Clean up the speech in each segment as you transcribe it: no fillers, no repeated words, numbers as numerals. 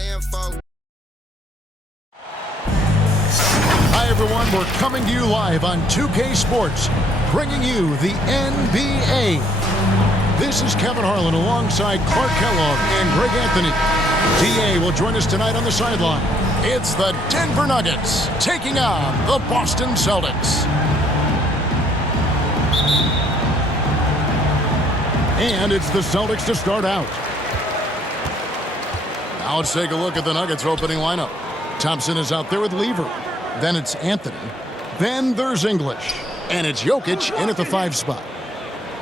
stand for. Hi, everyone. We're coming to you live on 2K Sports, bringing you the NBA. This is Kevin Harlan alongside Clark Kellogg and Greg Anthony. DA will join us tonight on the sideline. It's the Denver Nuggets taking on the Boston Celtics. And it's the Celtics to start out. Now let's take a look at the Nuggets opening lineup. Thompson is out there with Lever. Then it's Anthony. Then there's English. And it's Jokic in at the 5 spot.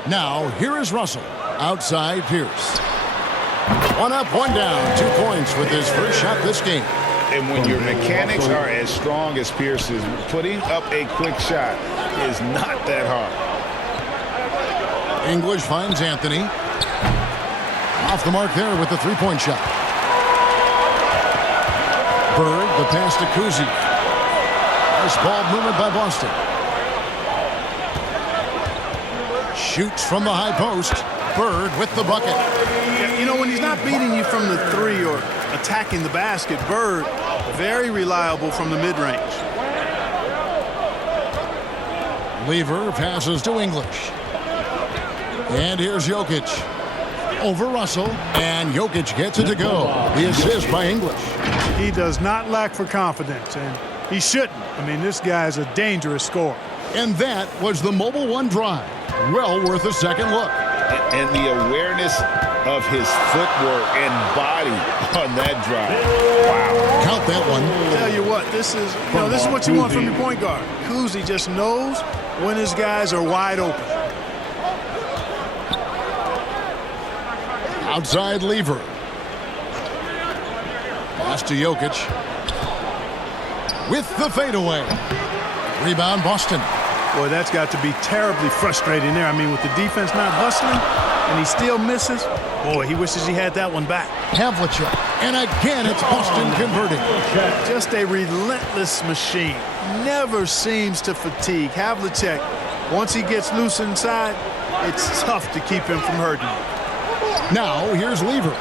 Now, here is Russell. Outside, Pierce. 1 up, 1 down. 2 points with his first shot this game. And when your mechanics are as strong as Pierce's, putting up a quick shot is not that hard. English finds Anthony. Off the mark there with the 3-point shot. Bird, the pass to Kuzi. Nice ball movement by Boston. Shoots from the high post. Bird with the bucket. You know, when he's not beating you from the 3 or attacking the basket, Bird, very reliable from the mid-range. Lever passes to English. And here's Jokic. Over Russell. And Jokic gets it to go. The assist by English. He does not lack for confidence, and he shouldn't. I mean, this guy's a dangerous scorer. And that was the Mobile One drive. Well worth a second look. And the awareness of his footwork and body on that drive. Wow. Count that one. Tell you what, this is what you want from your point guard. Kuzi just knows when his guys are wide open. Outside Lever. Pass to Jokic. With the fadeaway. Rebound Boston. Boy, that's got to be terribly frustrating there. I mean, with the defense not hustling and he still misses, boy, he wishes he had that one back. Havlicek. And again, it's Boston converting. Just a relentless machine. Never seems to fatigue. Havlicek, once he gets loose inside, it's tough to keep him from hurting him. Now, here's Lever.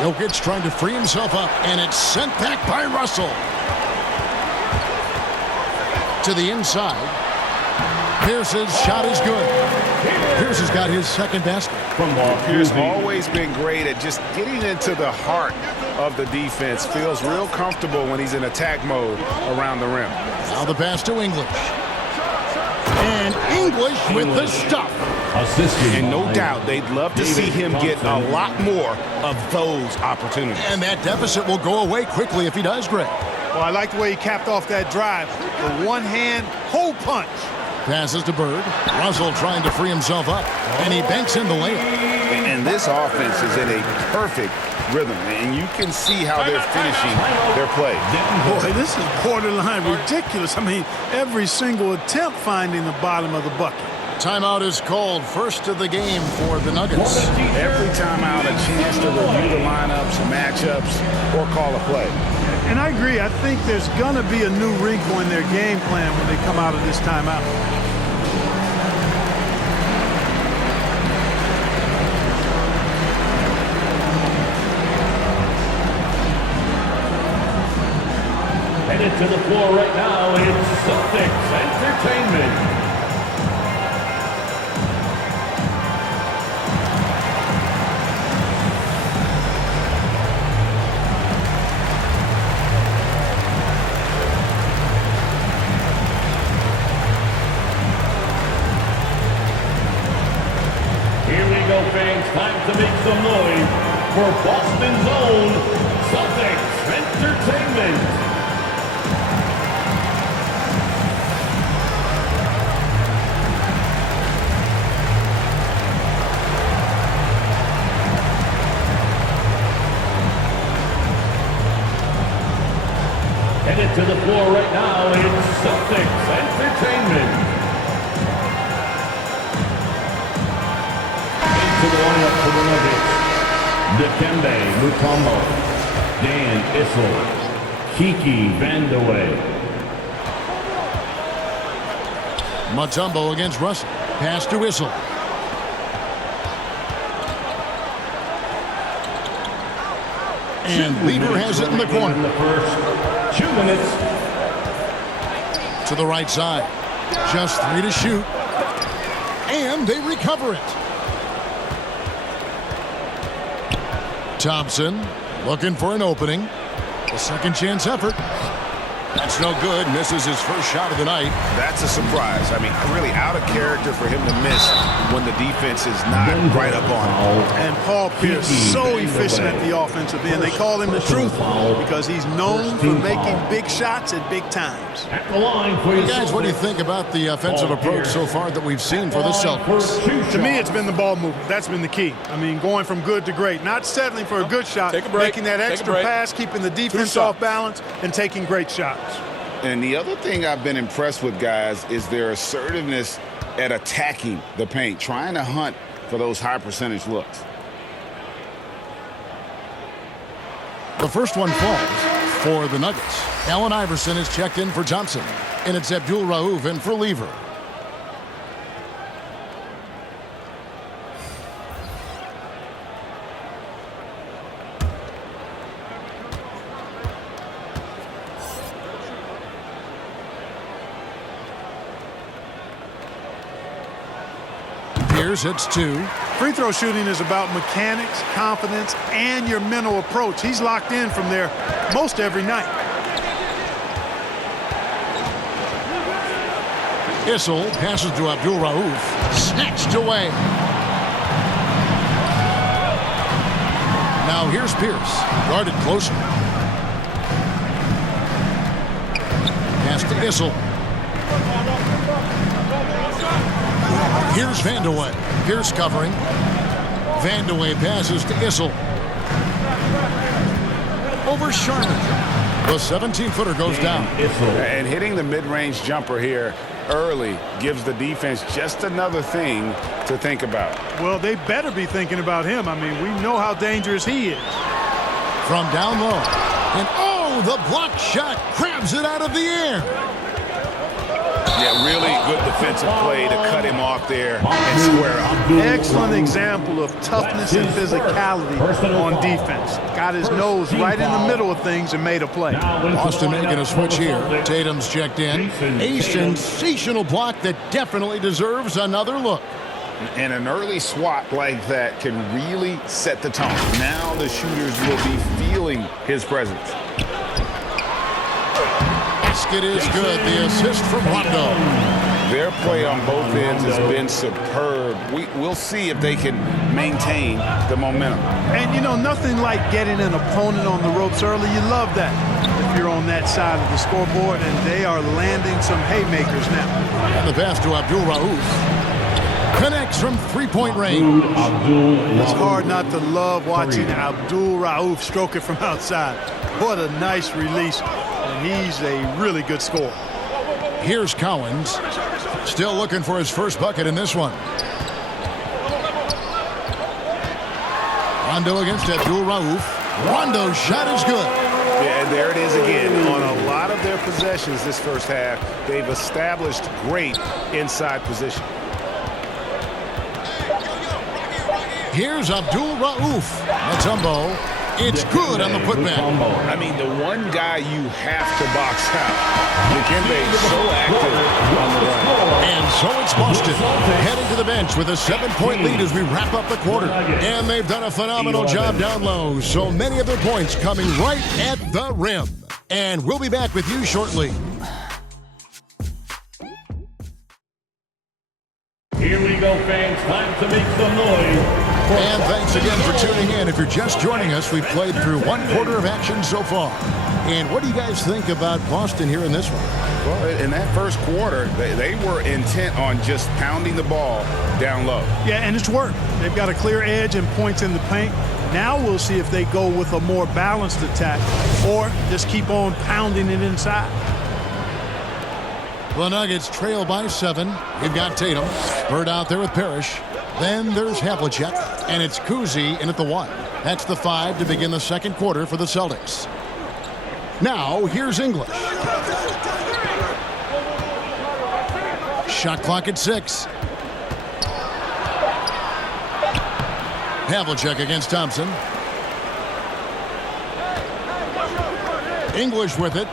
Jokic trying to free himself up, and it's sent back by Russell. To the inside. Pierce's shot is good. Pierce has got his second basket. Pierce always been great at just getting into the heart of the defense. Feels real comfortable when he's in attack mode around the rim. Now the pass to English. And English with the stuff. And no doubt they'd love to see him get a lot more of those opportunities. And that deficit will go away quickly if he does, Greg. Well, I like the way he capped off that drive. The one-hand hole punch. Passes to Bird. Russell trying to free himself up. And he banks in the layup. And this offense is in a perfect rhythm. And you can see how they're finishing their play. Boy, this is borderline ridiculous. I mean, every single attempt finding the bottom of the bucket. Timeout is called. First of the game for the Nuggets. Every timeout, a chance to review the lineups, matchups, or call a play. And I agree. I think there's going to be a new wrinkle in their game plan when they come out of this timeout. Headed to the floor right now, it's Celtics Entertainment. Time to make some noise for Boston's own Celtics Entertainment. Headed to the floor right now, it's Celtics Entertainment. To the lineup for the Nuggets, Dikembe Mutombo, Dan Issel, Kiki Vandeweghe. Mutombo against Russell. Pass to Issel. And Leader has it in the corner. In the first 2 minutes. To the right side. Just 3 to shoot. And they recover it. Thompson looking for an opening. A second chance effort. That's no good. Misses his first shot of the night. That's a surprise. I mean, really out of character for him to miss when the defense is not right up on him. And Paul Pierce, so efficient at the offensive end. They call him the truth because he's known for making big shots at big times. At the line for you Guys, what do you think about the offensive approach so far that we've seen for the Celtics? To me, it's been the ball movement. That's been the key. I mean, going from good to great. Not settling for a good shot, making that extra pass, keeping the defense off balance, and taking great shots. And the other thing I've been impressed with, guys, is their assertiveness at attacking the paint, trying to hunt for those high percentage looks. The first one falls for the Nuggets. Allen Iverson is checked in for Thompson. And it's Abdul Rauf in for Lever. Pierce hits 2. Free throw shooting is about mechanics, confidence, and your mental approach. He's locked in from there most every night. Issel passes to Abdul Rauf. Snatched away. Now here's Pierce. Guarded closer. Pass to Issel. Here's Vandeweghe. Pierce covering. Vandeweghe passes to Issel. Over Sharman. The 17-footer goes down. And hitting the mid-range jumper here early gives the defense just another thing to think about. Well, they better be thinking about him. I mean, we know how dangerous he is. From down low. And oh, the block shot grabs it out of the air. Yeah, really good defensive play to cut him off there and square up. Excellent example of toughness and physicality on defense. Got his nose right in the middle of things and made a play. Boston making a switch here. Tatum's checked in. A sensational block that definitely deserves another look. And an early swat like that can really set the tone. Now the shooters will be feeling his presence. Basket is good. The assist from Rondo. Their play on both ends has been superb. We'll see if they can maintain the momentum. And, you know, nothing like getting an opponent on the ropes early. You love that if you're on that side of the scoreboard, and they are landing some haymakers now. And the pass to Abdul Rauf. Connects from three-point range. It's hard not to love watching Abdul Rauf stroke it from outside. What a nice release. And he's a really good scorer. Here's Collins. Still looking for his first bucket in this one. Rondo against Abdul Rauf. Rondo's shot is good. Yeah, and there it is again. On a lot of their possessions this first half, they've established great inside position. Here's Abdul Rauf. Matumbo. It's good on the putback. I mean, the one guy you have to box out. Dikembe is so active on the run. And so it's Boston heading to the bench with a 7-point lead as we wrap up the quarter. And they've done a phenomenal job down low. So many of their points coming right at the rim. And we'll be back with you shortly. Here we go, fans. Time to make some noise. And thanks again for tuning in. If you're just joining us, we've played through one quarter of action so far. And what do you guys think about Boston here in this one? Well, in that first quarter, they were intent on just pounding the ball down low. Yeah, and it's worked. They've got a clear edge and points in the paint. Now we'll see if they go with a more balanced attack or just keep on pounding it inside. The Nuggets trail by 7. We've got Tatum. Bird out there with Parrish. Then there's Havlicek, and it's Kuzi in at the 1. That's the 5 to begin the second quarter for the Celtics. Now, here's English. Shot clock at 6. Havlicek against Thompson. English with it.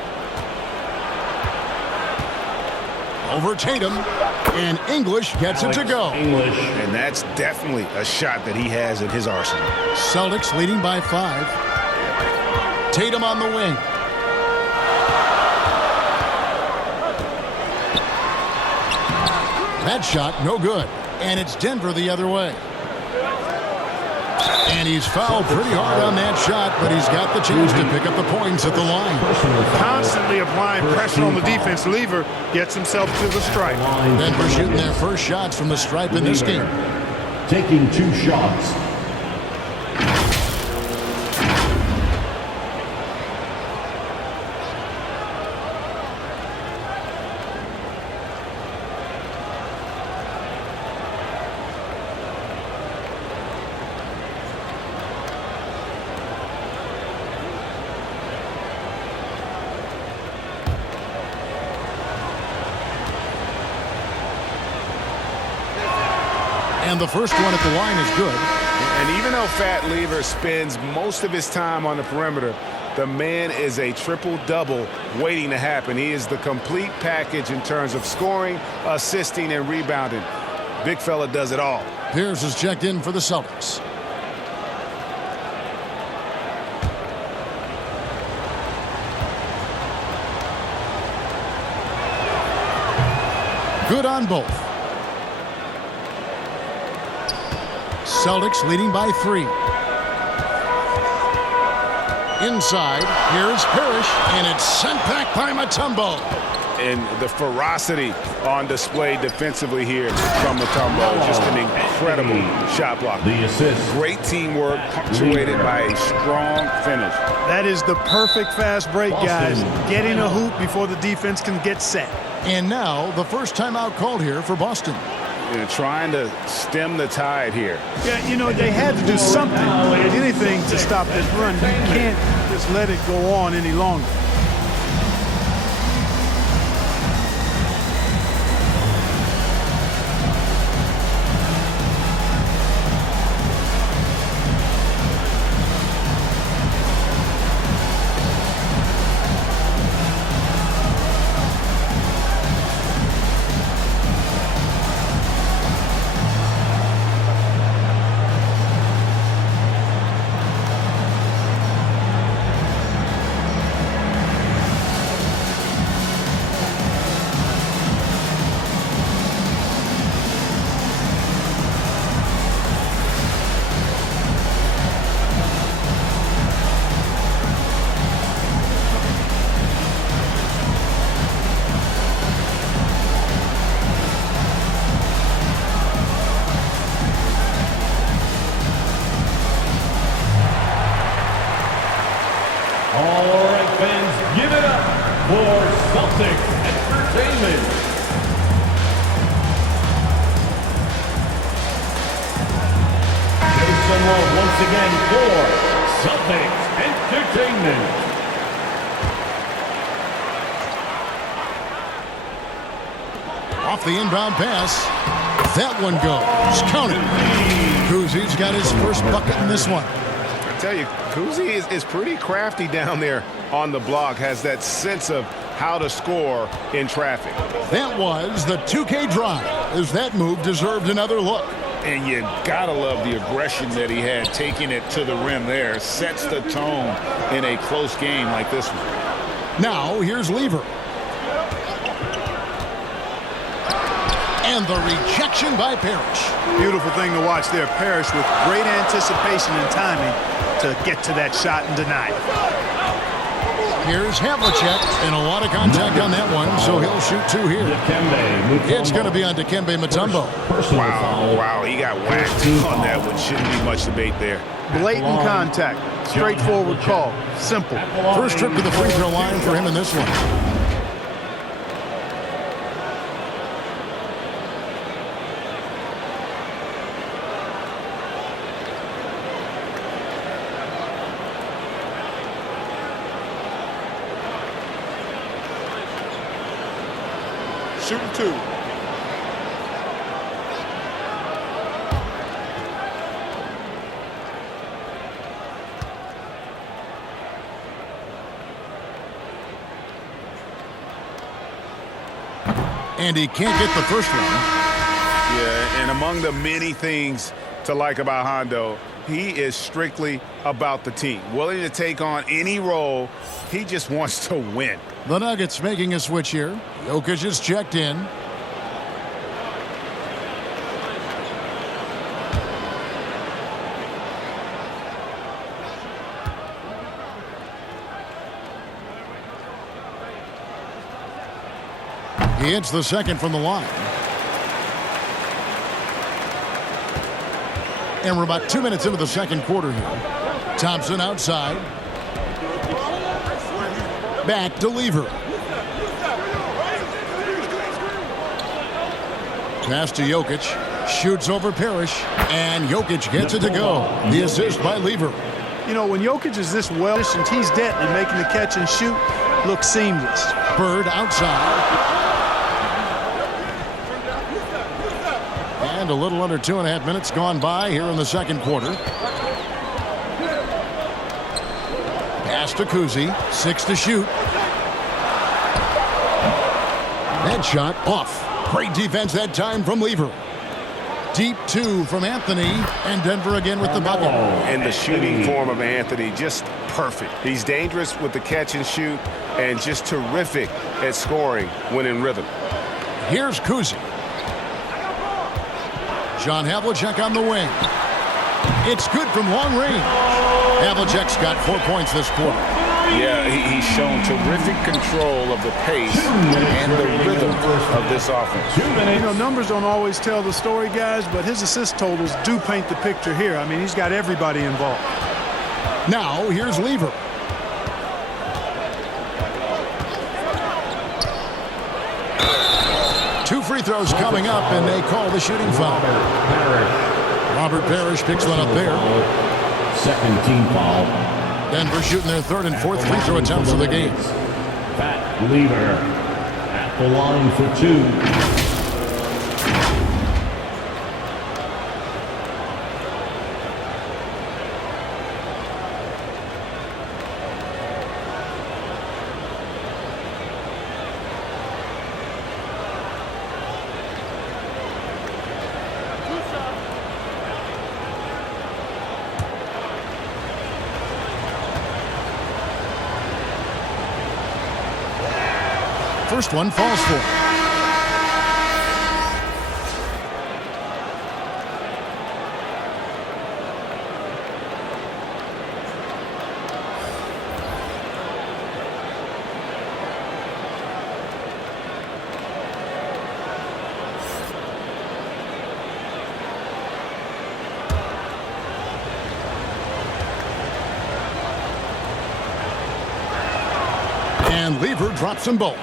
Over Tatum. And English gets it to go. English. And that's definitely a shot that he has in his arsenal. Celtics leading by 5. Tatum on the wing. That shot, no good. And it's Denver the other way. And he's fouled pretty hard on that shot, but he's got the chance to pick up the points at the line. Constantly applying pressure on the defense. Lever gets himself to the stripe. Denver shooting their first shots from the stripe in this game. Taking 2 shots. And the first one at the line is good. And even though Fat Lever spends most of his time on the perimeter, the man is a triple-double waiting to happen. He is the complete package in terms of scoring, assisting, and rebounding. Big fella does it all. Pierce is checked in for the Celtics. Good on both. Celtics leading by 3. Inside, here's Parrish, and it's sent back by Mutombo. And the ferocity on display defensively here from Mutombo. Just an incredible shot block. The assist. Great teamwork punctuated by a strong finish. That is the perfect fast break, guys. Getting a hoop before the defense can get set. And now the first timeout called here for Boston. Trying to stem the tide here. Yeah, you know, they had to do something, anything to stop this run. You can't just let it go on any longer. All right, fans, give it up for Celtics Entertainment. Show some love once again for Celtics Entertainment. Off the inbound pass. That one goes. Counted. Kuzi's got his first bucket in this one. I tell you, Kuzi is pretty crafty down there on the block, has that sense of how to score in traffic. That was the 2K drive, as that move deserved another look. And you gotta love the aggression that he had, taking it to the rim there. Sets the tone in a close game like this one. Now, here's Lever. And the rejection by Parrish. Beautiful thing to watch there. Parrish with great anticipation and timing to get to that shot and deny it. Here's Havlicek, and a lot of contact on that one, so he'll shoot 2 here. It's going to be on Dikembe Mutombo. Wow, he got whacked on that one. Shouldn't be much debate there. Blatant contact. Straightforward call. Simple. First trip to the free throw line for him in this one. Shooting 2. And he can't get the first one. Yeah, and among the many things to like about Hondo, he is strictly about the team. Willing to take on any role. He just wants to win. The Nuggets making a switch here. Jokic is checked in. He hits the second from the line. And we're about 2 minutes into the second quarter here. Thompson outside. Back to Lever. Pass to Jokic. Shoots over Parrish. And Jokic gets it to go. The assist by Lever. You know, when Jokic is this well, and he's deadly, making the catch and shoot look seamless. Bird outside. And a little under 2.5 minutes gone by here in the second quarter. Pass to Kuzi. 6 to shoot. That shot off. Great defense that time from Lever. Deep 2 from Anthony. And Denver again with the bucket. And the shooting form of Anthony, just perfect. He's dangerous with the catch and shoot and just terrific at scoring when in rhythm. Here's Kuzi. John Havlicek on the wing. It's good from long range. Havlicek's got 4 points this quarter. Yeah, he's shown terrific control of the pace and the rhythm of this offense. You know, numbers don't always tell the story, guys, but his assist totals do paint the picture here. I mean, he's got everybody involved. Now, here's Lever. Two free throws coming up, and they call the shooting foul. Robert Parrish picks one up there. Second team foul. Denver shooting their third and fourth free throw attempts of the game. Pat Lever at the line for 2. First one falls for him. And Lever drops them both.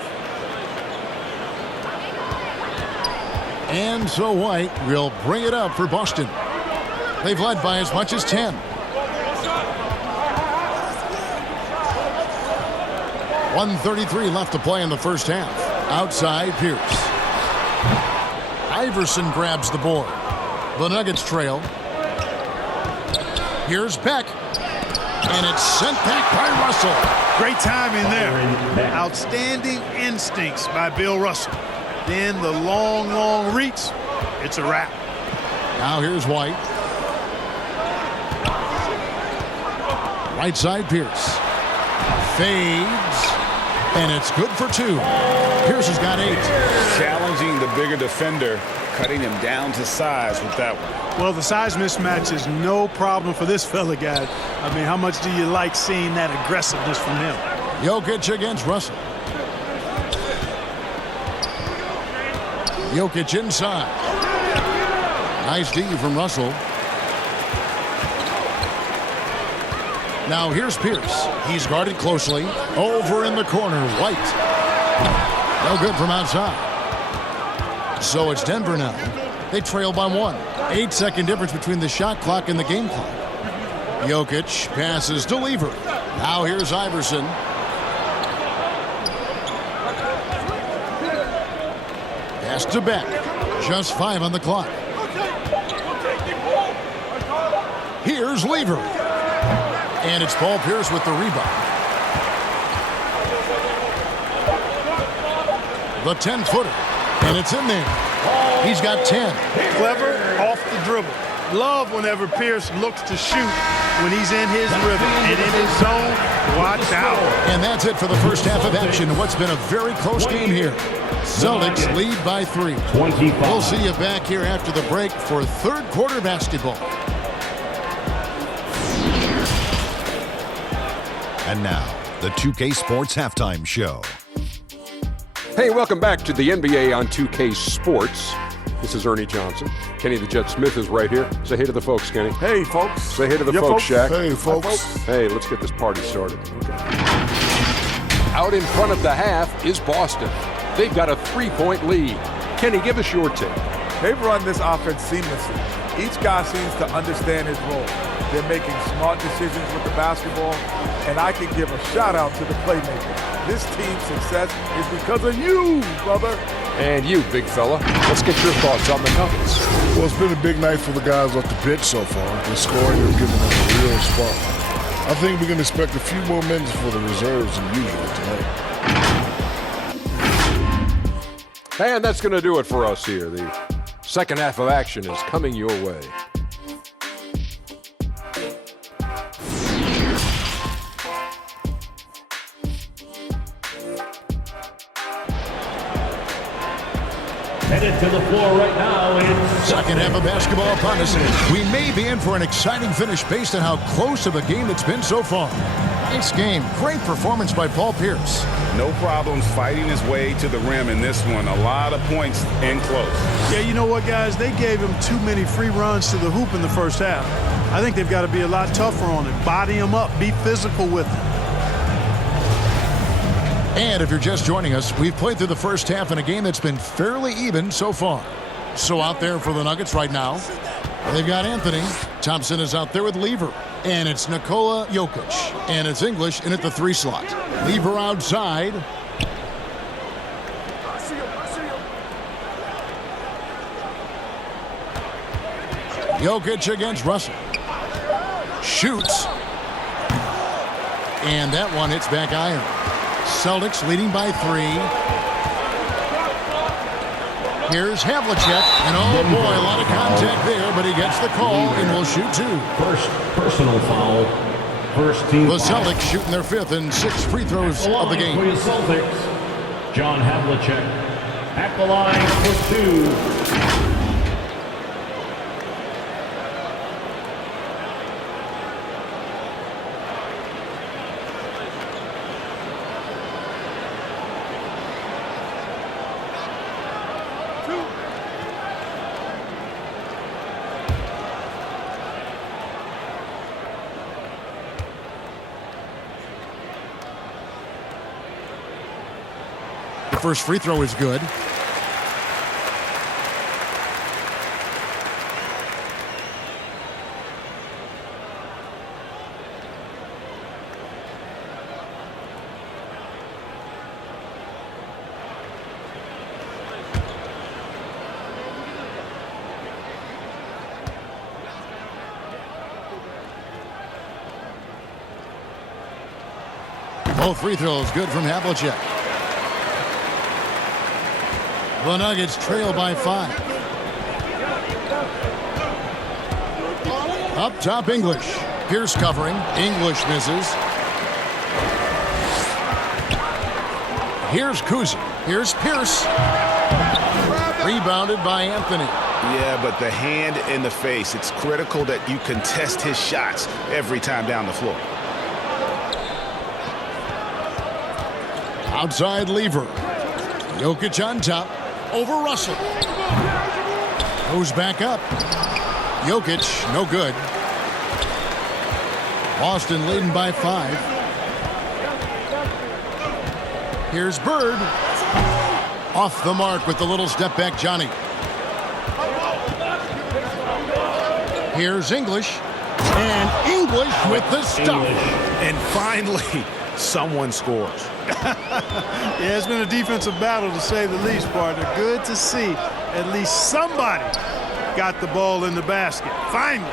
And so White will bring it up for Boston. They've led by as much as 10. 1:33 left to play in the first half. Outside, Pierce. Iverson grabs the board. The Nuggets trail. Here's Beck. And it's sent back by Russell. Great timing there. Outstanding instincts by Bill Russell. Then the long, long reach. It's a wrap. Now here's White. Right side, Pierce. Fades. And it's good for 2. Pierce has got 8. Challenging the bigger defender, cutting him down to size with that one. Well, the size mismatch is no problem for this fella, guys. I mean, how much do you like seeing that aggressiveness from him? Jokic against Russell. Jokic inside. Nice D from Russell. Now here's Pierce. He's guarded closely. Over in the corner, White. No good from outside. So it's Denver now. They trail by 1. 8-second difference between the shot clock and the game clock. Jokic passes to Lever. Now here's Iverson. Pass to Beck. Just 5 on the clock. Here's Lever. And it's Paul Pierce with the rebound. The 10-footer. And it's in there. He's got 10. Clever off the dribble. Love whenever Pierce looks to shoot when he's in his rhythm and in his zone. Watch out. And that's it for the first half of action. What's been a very close game here. Celtics lead by 3. 25. We'll see you back here after the break for third quarter basketball. And now, the 2K Sports Halftime Show. Hey, welcome back to the NBA on 2K Sports. This is Ernie Johnson. Kenny the Jet Smith is right here. Say hey to the folks, Kenny. Hey, folks. Say hey to the folks, Shaq. Hey, folks. Hey, let's get this party started. Okay. Out in front of the half is Boston. They've got a 3-point lead. Kenny, give us your take. They've run this offense seamlessly. Each guy seems to understand his role. They're making smart decisions with the basketball, and I can give a shout-out to the playmakers. This team's success is because of you, brother. And you, big fella. Let's get your thoughts on the Nuggets. Well, it's been a big night for the guys off the bench so far. The scoring has given them a real spark. I think we can expect a few more minutes for the reserves than usual tonight. And that's going to do it for us here. The second half of action is coming your way. Headed to the floor right now. It's Second half of basketball upon us. We may be in for an exciting finish based on how close of a game it's been so far. Nice game. Great performance by Paul Pierce. No problems fighting his way to the rim in this one. A lot of points and close. Yeah, you know what, guys? They gave him too many free runs to the hoop in the first half. I think they've got to be a lot tougher on him. Body him up. Be physical with him. And if you're just joining us, we've played through the first half in a game that's been fairly even so far. So out there for the Nuggets right now, they've got Anthony. Thompson is out there with Lever. And it's Nikola Jokic. And it's English in at the 3 slot. Lever outside. Jokic against Russell. Shoots. And that one hits back iron. Celtics leading by 3. Here's Havlicek. And oh boy, a lot of contact there, but he gets the call and will shoot 2. first personal foul. First team The foul. Celtics shooting their 5th and 6th free throws of the For game. the Celtics, John Havlicek at the line for 2. The first free throw is good. Both free throws good from Havlicek. The Nuggets trail by 5. Up top, English. Pierce covering. English misses. Here's Kuzi. Here's Pierce. Rebounded by Anthony. Yeah, but the hand in the face. It's critical that you contest his shots every time down the floor. Outside Lever. Jokic on top. Over Russell. Goes back up. Jokic, no good. Boston leading by 5. Here's Bird. Off the mark with the little step back, Johnny. Here's English. And English with the stop. And finally, someone scores. Yeah, it's been a defensive battle to say the least, partner. Good to see at least somebody got the ball in the basket. Finally.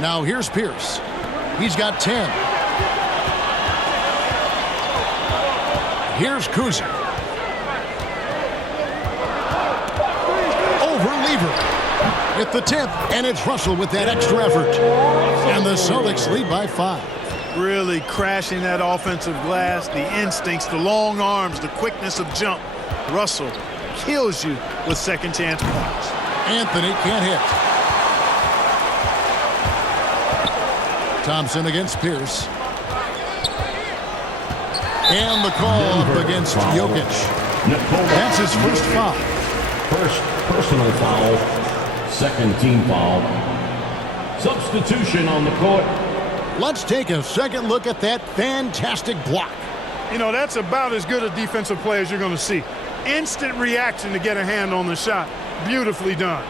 Now here's Pierce. He's got 10. Here's Kuzi. Weaver at the tip, and it's Russell with that extra effort. And the Celtics lead by 5. Really crashing that offensive glass, the instincts, the long arms, the quickness of jump. Russell kills you with second chance points. Anthony can't hit. Thompson against Pierce. And the call up against Jokic. That's his first foul. First personal foul, second team foul. Substitution on the court. Let's take a second look at that fantastic block. You know, that's about as good a defensive play as you're going to see. Instant reaction to get a hand on the shot. Beautifully done.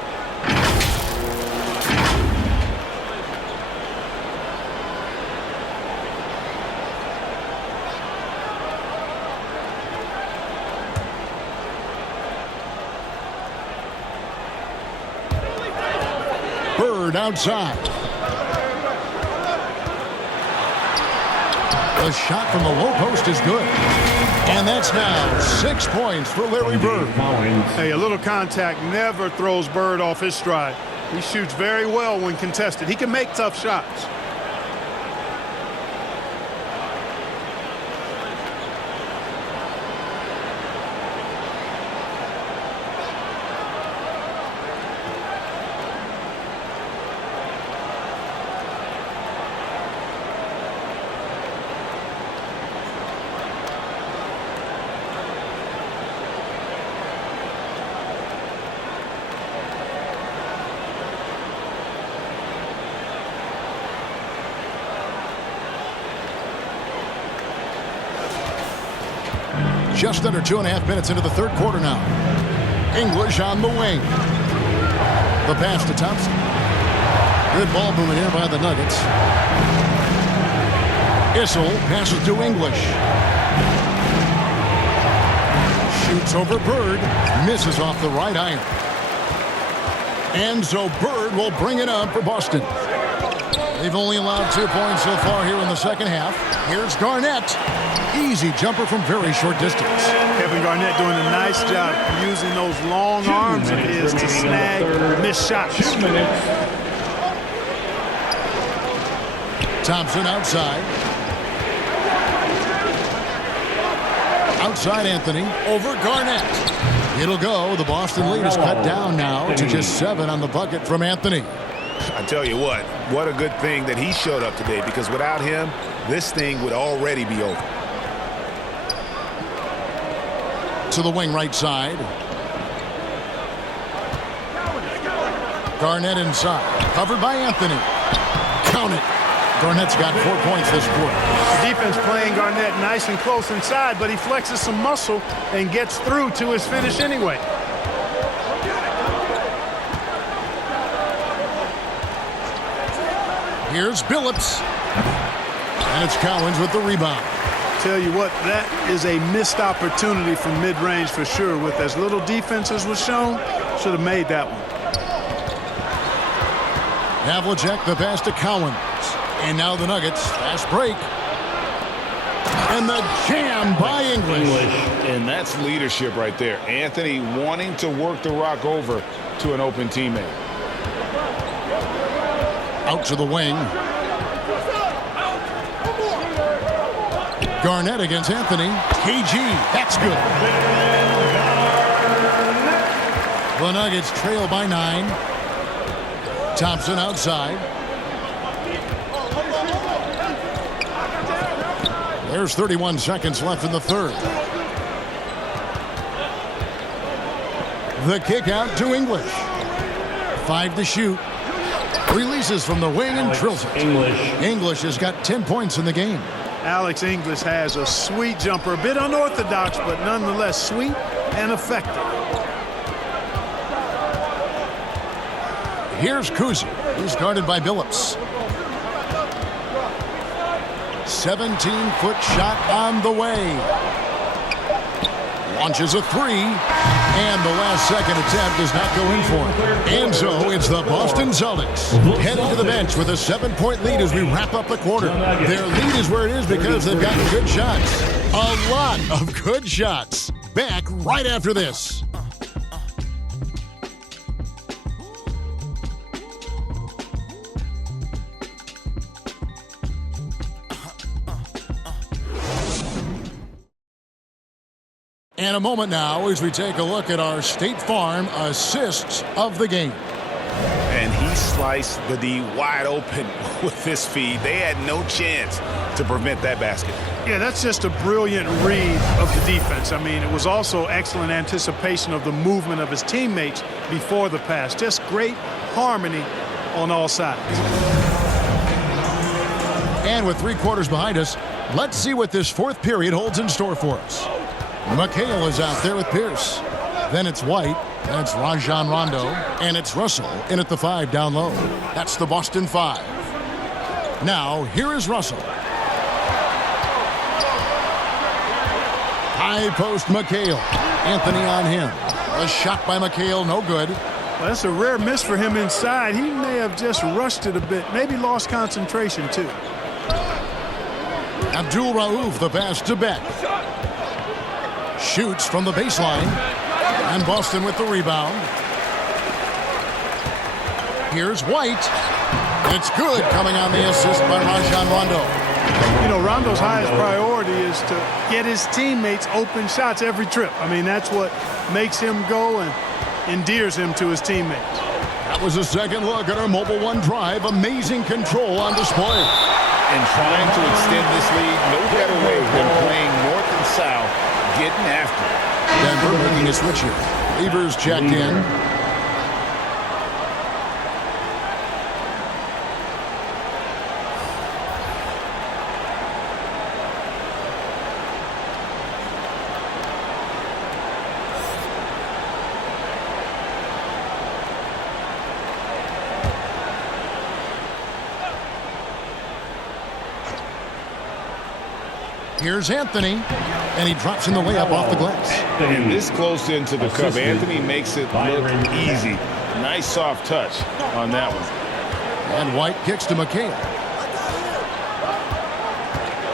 Bird outside. The shot from the low post is good. And that's now 6 points for Larry Bird. Hey, a little contact never throws Bird off his stride. He shoots very well when contested. He can make tough shots. Just under 2.5 minutes into the third quarter now. English on the wing. The pass to Thompson. Good ball movement here by the Nuggets. Issel passes to English. Shoots over Bird. Misses off the right iron. And so Bird will bring it up for Boston. They've only allowed 2 points so far here in the second half. Here's Garnett. Easy jumper from very short distance. Kevin Garnett doing a nice job using those long arms of his to snag missed shots. 2 minutes. Thompson outside. Outside Anthony. Over Garnett. It'll go. The Boston lead is cut down now to just 7 on the bucket from Anthony. I tell you what a good thing that he showed up today, because without him, this thing would already be over. To the wing right side. Garnett inside. Covered by Anthony. Count it. Garnett's got 4 points this quarter. The defense playing Garnett nice and close inside, but he flexes some muscle and gets through to his finish anyway. Here's Billups. And it's Cowens with the rebound. Tell you what, that is a missed opportunity from mid-range for sure. With as little defense as was shown, should have made that one. Havlicek, the pass to Cowens. And now the Nuggets. Fast break. And the jam by English. And that's leadership right there. Anthony wanting to work the rock over to an open teammate. Out to the wing. Garnett against Anthony. KG. That's good. The Nuggets trail by 9. Thompson outside. There's 31 seconds left in the third. The kick out to English. 5 to shoot. Releases from the wing and drills it. English has got 10 points in the game. Alex English has a sweet jumper, a bit unorthodox, but nonetheless sweet and effective. Here's Kuzi. He's guarded by Billups. 17-foot shot on the way. Launches a 3. And the last second attempt does not go in for him. And so it's the Boston Celtics heading to the bench with a 7-point lead as we wrap up the quarter. Their lead is where it is because they've gotten good shots. A lot of good shots. Back right after this. And a moment now as we take a look at our State Farm assists of the game. And he sliced the D wide open with this feed. They had no chance to prevent that basket. Yeah, that's just a brilliant read of the defense. I mean, it was also excellent anticipation of the movement of his teammates before the pass. Just great harmony on all sides. And with 3 quarters behind us, let's see what this fourth period holds in store for us. McHale is out there with Pierce. Then it's White. Then it's Rajon Rondo. And it's Russell in at the 5 down low. That's the Boston 5. Now, here is Russell. High post McHale. Anthony on him. A shot by McHale, no good. Well, that's a rare miss for him inside. He may have just rushed it a bit. Maybe lost concentration, too. Abdul Rauf, the pass to Beck. Shoots from the baseline. And Boston with the rebound. Here's White. It's good, coming on the assist by Rajon Rondo. You know, Rondo's highest priority is to get his teammates open shots every trip. I mean, that's what makes him go and endears him to his teammates. That was a second look at our Mobile One drive. Amazing control on display. And trying to extend this lead, no better way than playing north and south, getting after it. Denver making a switch here. Levers checked in. Here's Anthony, and he drops in the layup off the glass. And this close into the cup, Anthony makes it look easy. Nice soft touch on that one. And White kicks to McHale.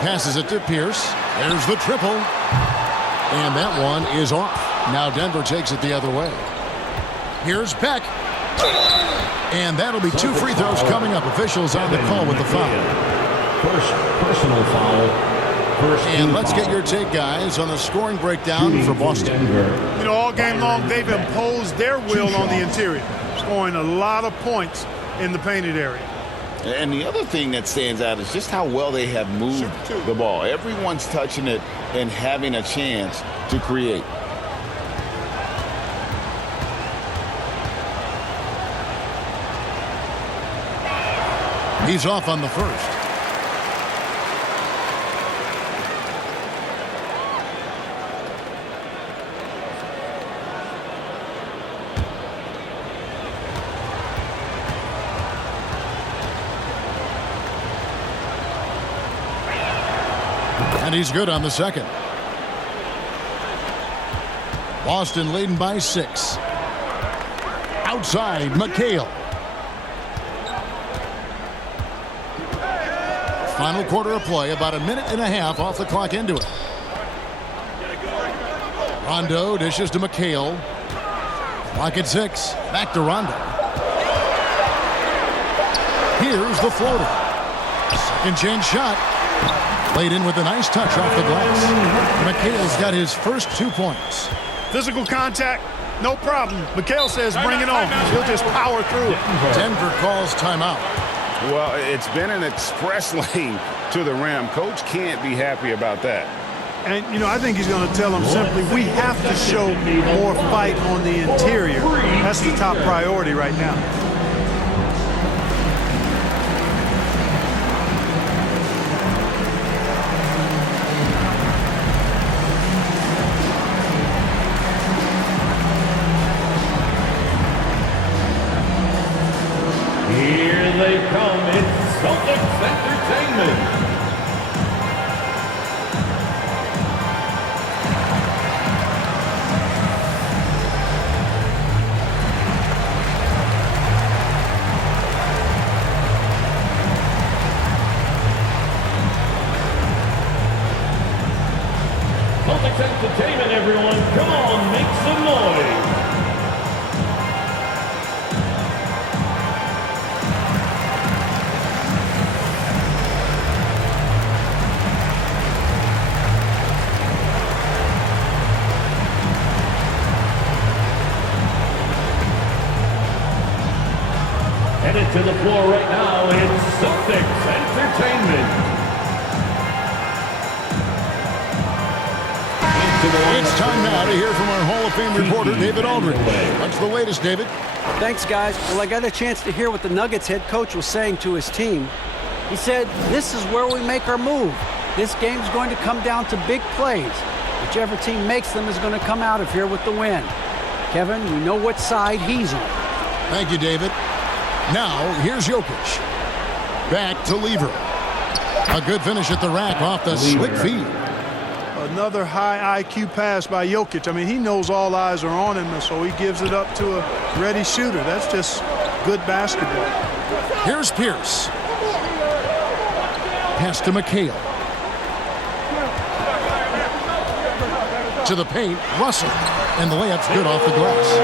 Passes it to Pierce. There's the triple. And that one is off. Now Denver takes it the other way. Here's Beck. And that'll be 2 free throws coming up. Officials on the call with the foul. First personal foul. And let's get your take, guys, on the scoring breakdown for Boston. You know, all game long, they've imposed their will on the interior, scoring a lot of points in the painted area. And the other thing that stands out is just how well they have moved the ball. Everyone's touching it and having a chance to create. He's off on the first. And he's good on the second. Boston leading by 6. Outside, McHale. Final quarter of play, about a minute and a half off the clock into it. Rondo dishes to McHale. Clock at 6. Back to Rondo. Here's the floater. Second chance shot. Laid in with a nice touch off the glass. McHale's got his first 2 points. Physical contact, no problem. McHale says bring it on. He'll just power through it. Denver calls timeout. Well, it's been an express lane to the rim. Coach can't be happy about that. And, you know, I think he's going to tell them simply, we have to show more fight on the interior. That's the top priority right now. Here they come. It's Celtics Entertainment. Celtics Entertainment, everyone. Come on, make some noise. Headed to the floor right now, it's Celtics Entertainment. It's time now to hear from our Hall of Fame reporter, David Aldridge. What's the latest, David? Thanks, guys. Well, I got a chance to hear what the Nuggets head coach was saying to his team. He said, this is where we make our move. This game's going to come down to big plays. Whichever team makes them is going to come out of here with the win. Kevin, we know what side he's on. Thank you, David. Now, here's Jokic. Back to Lever. A good finish at the rack off the slick feed. Another high IQ pass by Jokic. I mean, he knows all eyes are on him, and so he gives it up to a ready shooter. That's just good basketball. Here's Pierce. Pass to McHale. To the paint, Russell. And the layup's good off the glass.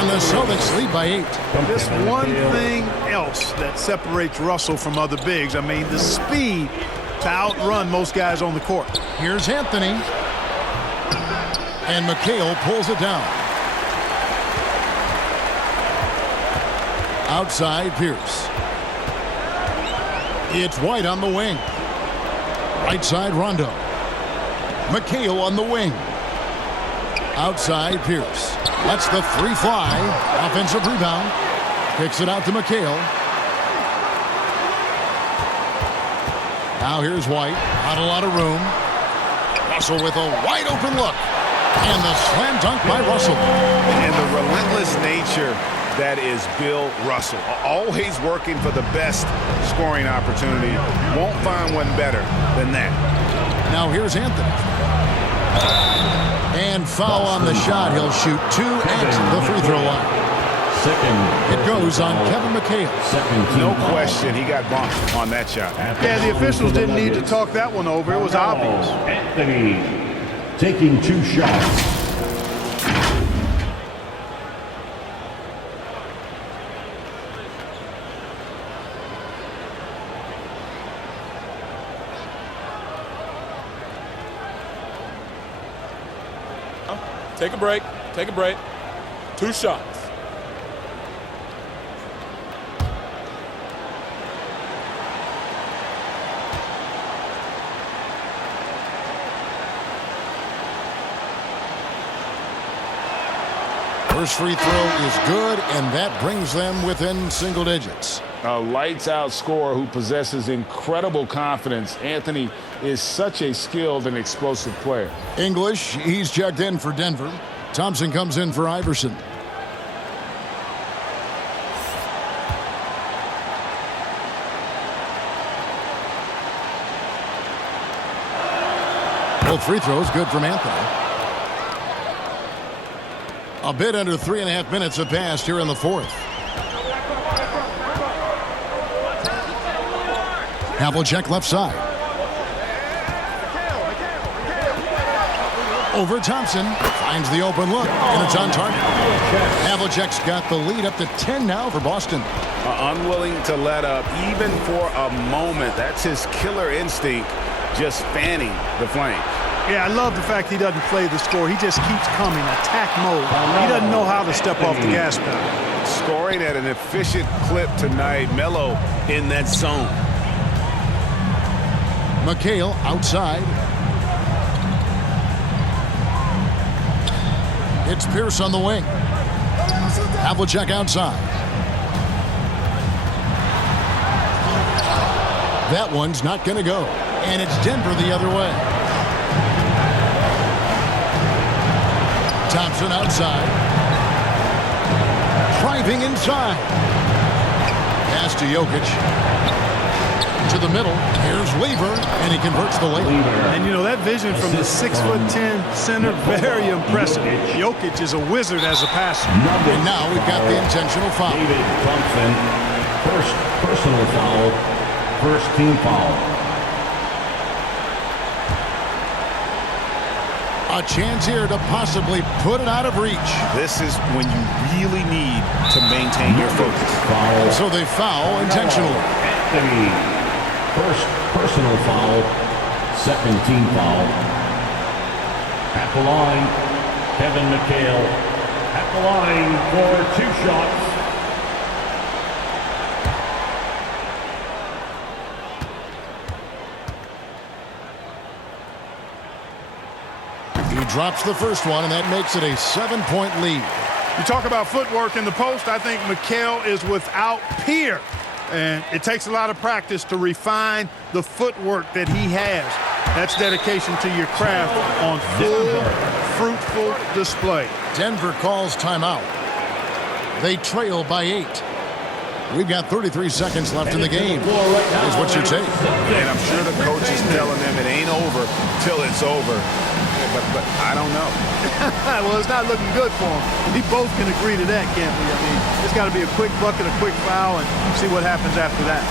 And the Celtics lead by 8. Just one thing else that separates Russell from other bigs. I mean, the speed to outrun most guys on the court. Here's Anthony. And McHale pulls it down. Outside Pierce. It's White on the wing. Right side Rondo. McHale on the wing. Outside Pierce. Lets the three fly. Offensive rebound. Kicks it out to McHale. Now here's White. Not a lot of room. Russell with a wide open look. And the slam dunk by Russell. And the relentless nature that is Bill Russell. Always working for the best scoring opportunity. Won't find one better than that. Now here's Anthony. And foul on the shot. He'll shoot 2 at the free throw line. It goes on Kevin McHale. No question, he got bumped on that shot. Yeah, the officials didn't need to talk that one over. It was obvious. Anthony taking 2 shots. Take a break. Take a break. 2 shots. First free throw is good, and that brings them within single digits. A lights-out scorer who possesses incredible confidence. Anthony is such a skilled and explosive player. English, he's checked in for Denver. Thompson comes in for Iverson. Both free throws good from Anthony. A bit under 3.5 minutes have passed here in the fourth. Havlicek left side. Over Thompson. Finds the open look, and it's on target. Havlicek's got the lead up to 10 now for Boston. Unwilling to let up even for a moment. That's his killer instinct, just fanning the flame. Yeah, I love the fact he doesn't play the score. He just keeps coming, attack mode. He doesn't know how to step off the gas pedal. Scoring at an efficient clip tonight. Melo in that zone. McHale outside. It's Pierce on the wing. Havlicek outside. That one's not going to go. And it's Denver the other way. Thompson outside. Driving inside. Pass to Jokic. To the middle. Here's Lever, and he converts the layup. And, you know, that vision from the 6'10" center, very impressive. Jokic is a wizard as a passer. And now we've got the intentional foul. David Thompson, first personal foul, first team foul. A chance here to possibly put it out of reach. This is when you really need to maintain your focus. Foul. So they foul intentionally. Anthony, first personal foul, second team foul. At the line, Kevin McHale. At the line for 2 shots. He drops the first one, and that makes it a 7-point lead. You talk about footwork in the post. I think Mikal is without peer. And it takes a lot of practice to refine the footwork that he has. That's dedication to your craft on full, fruitful display. Denver calls timeout. They trail by 8. We've got 33 seconds left in the game. Here's what you take. And I'm sure the coach is telling them it ain't over till it's over. But I don't know. Well, it's not looking good for him. We both can agree to that, can't we? I mean, it's got to be a quick bucket, a quick foul, and see what happens after that.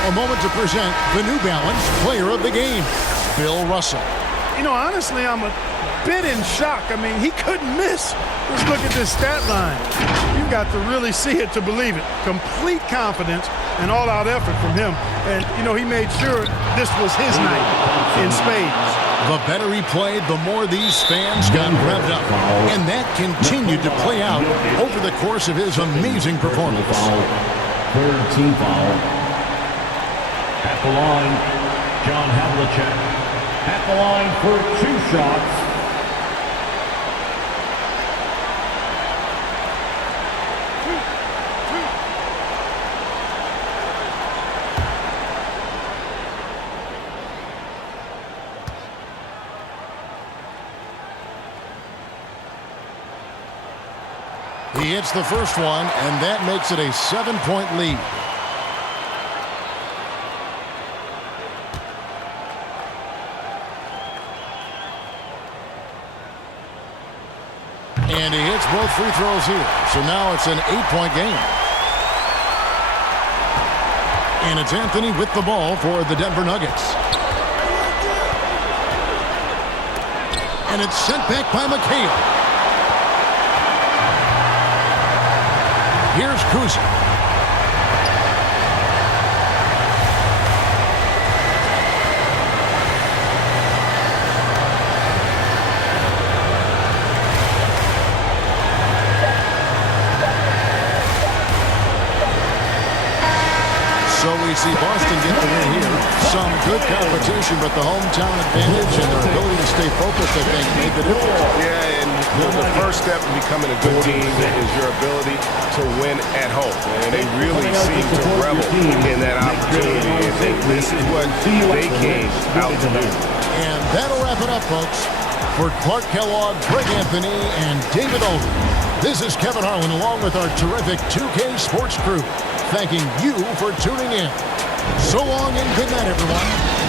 A moment to present the New Balance Player of the Game, Bill Russell. You know, honestly, I'm a bit in shock. I mean, he couldn't miss. Just look at this stat line. You've got to really see it to believe it. Complete confidence and all-out effort from him. And, you know, he made sure this was his night in spades. The better he played, the more these fans got revved up. And that continued to play out over the course of his amazing performance. Third team foul. At the line, John Havlicek. At the line for 2 shots. He hits the first one, and that makes it a 7-point lead. And he hits both free throws here. So now it's an 8-point game. And it's Anthony with the ball for the Denver Nuggets. And it's sent back by McHale. Here's Kuzma. So we see Boston get the win here. Some good competition, but the hometown advantage and their ability to stay focused, I think, made the difference. Yeah, and the first step in becoming a good team is your ability to win at home. And they really seem to revel in that opportunity. And this is what they came out to do. And that'll wrap it up, folks. For Clark Kellogg, Greg Anthony, and David Olden, this is Kevin Harlan along with our terrific 2K Sports crew, thanking you for tuning in. So long and good night, everyone.